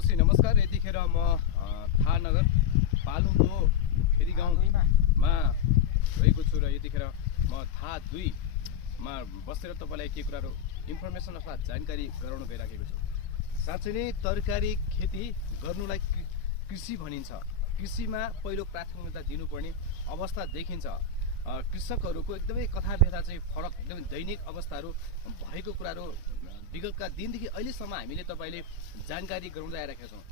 नमस्ते नमस्कार। यतिखेर म थाहा नगर पालुङको फेरि गाउँमा रहेको छु र यतिखेर म थाहा 2 मा बसेर तपाईलाई के कुराहरु इन्फर्मेसन अथवा जानकारी गराउन गइराखेको छु। साँच्चै नै तरकारी खेती गर्नुलाई कृषि भनिन्छ। कृषिमा पहिलो प्राथमिकता दिनुपर्ने अवस्था देखिन्छ। कृषकहरूको एकदमै कथा व्यथा चाहिँ फरक, एकदमै दैनिक अवस्थाहरू भएको कुराहरू विगतका दिनदेखि अहिलेसम्म हामीले तपाईले जानकारी गराउँदै आइरहेका छौँ।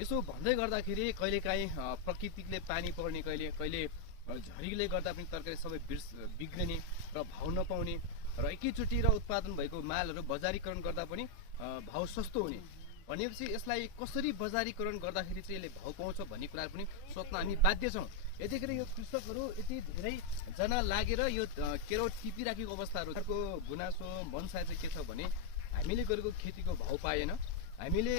यसो भन्दै गर्दाखेरि कहिलेकाहीँ प्रकृतिले पानी पर्ने, कहिले झरीले गर्दा पनि तरकारी सबै बिग्रिने र भाउ नपाउने र एकैचोटि र उत्पादन भएको मालहरू बजारीकरण गर्दा पनि भाउ सस्तो हुने भनेपछि यसलाई कसरी बजारीकरण गर्दाखेरि चाहिँ यसले भाउ पाउँछ भन्ने कुरा पनि सोच्न हामी बाध्य छौँ। यतिखेर यो कृषकहरू यति धेरै जना लागेर यो केरो टिपिराखेको अवस्थाहरूको गुनासो मनसाय चाहिँ के छ भने हामीले गरेको खेतीको भाउ पाएन, हामीले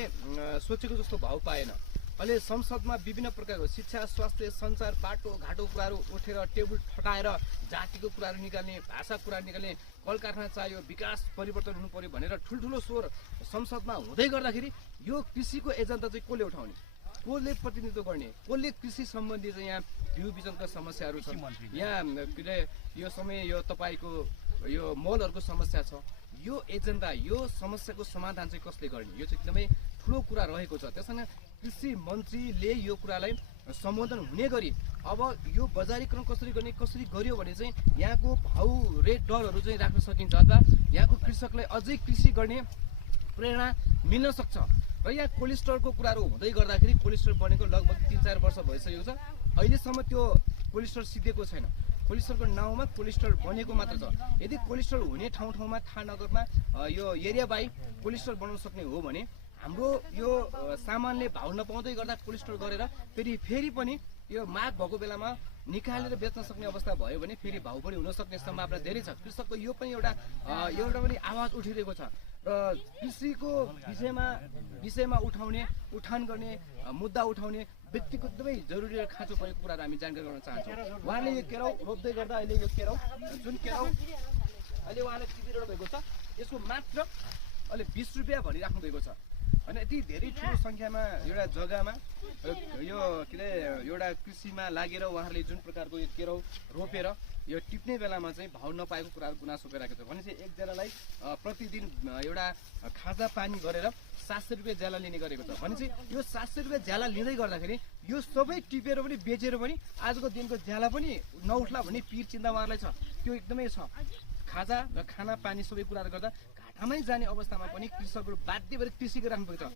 सोचेको जस्तो भाउ पाएन। अहिले संसदमा विभिन्न प्रकारको शिक्षा, स्वास्थ्य, सञ्चार, बाटो घाटो कुराहरू उठेर टेबल ठटाएर जातिको कुराहरू निकाल्ने, भाषा कुरा निकाल्ने, कल कारखाना चाहियो, विकास परिवर्तन हुनु पर्यो भनेर ठुल्ठुलो स्वर संसदमा हुँदै गर्दाखेरि यो कृषिको एजेन्डा चाहिँ कसले उठाउने, कसले प्रतिनिधित्व गर्ने, कसले कृषि सम्बन्धी चाहिँ यहाँ बिउ बिजनका समस्याहरू छ, यहाँ यो समय यो तपाईँको यो मलहरूको समस्या छ, यो एजेन्डा यो समस्याको समाधान चाहिँ कसले गर्ने, यो चाहिँ एकदमै ठुलो कुरा रहेको छ। त्यसैले कृषि मन्त्रीले यो कुरालाई सम्बोधन हुने गरी अब यो बजारीकरण कसरी गर्ने, कसरी गर्यो भने चाहिँ यहाँको भाउ रेट दरहरू चाहिँ राख्न सकिन्छ अथवा यहाँको कृषकलाई अझै कृषि गर्ने प्रेरणा मिल्न सक्छ। र यहाँ कोलेस्ट्रलको कुराहरू हुँदै गर्दाखेरि कोलेस्ट्रल बनेको लगभग 3-4 वर्ष भइसकेको छ, अहिलेसम्म त्यो कोलेस्ट्रल सिद्धेको छैन। कोलेस्ट्रलको नाउँमा कोलेस्ट्रल बनेको मात्र छ। यदि कोलेस्ट्रल हुने ठाउँमा थाहा नगरमा यो एरिया बाई कोलेस्ट्रल बनाउन सक्ने हो भने हाम्रो यो सामानले भाउ नपाउँदै गर्दा कोलेस्ट्रल गरेर फेरि पनि यो माग भएको बेलामा निकालेर बेच्न सक्ने अवस्था भयो भने फेरि भाउ पनि हुन सक्ने सम्भावना धेरै छ। कृषकको यो पनि एउटा पनि आवाज उठिरहेको छ र कृषिको विषयमा उठान गर्ने मुद्दा उठाउने व्यक्तिको एकदमै जरुरी र खाँचो परेको कुराहरू हामी जानकारी गराउन चाहन्छौँ। उहाँले यो केराउ रोप्दै गर्दा अहिले यो केराउ जुन केराउ अहिले उहाँले टिपिरहनु भएको छ यसको मात्र अहिले 20 रुपियाँ भनिराख्नु भएको छ। अनि यति धेरै ठुलो सङ्ख्यामा एउटा जग्गामा यो के अरे एउटा कृषिमा लागेर उहाँहरूले जुन प्रकारको यो केराउ रोपेर यो टिप्ने बेलामा चाहिँ भाउ नपाएको कुराहरू गुनासो गरिरहेको छ भने चाहिँ एकजनालाई प्रतिदिन एउटा खाजा पानी गरेर 700 रुपियाँ ज्याला लिने गरेको छ भने चाहिँ यो 700 रुपियाँ ज्याला लिँदै गर्दाखेरि यो सबै टिपेर पनि बेचेर पनि आजको दिनको ज्याला पनि नउठ्ला भन्ने पिर चिन्ता उहाँहरूलाई छ। त्यो एकदमै छ। खाजा र खाना पानी सबै कुराहरू गर्दा घाटामै जाने अवस्थामा पनि कृषकहरू बाध्य भएर कृषि गरिराख्नु पर्छ।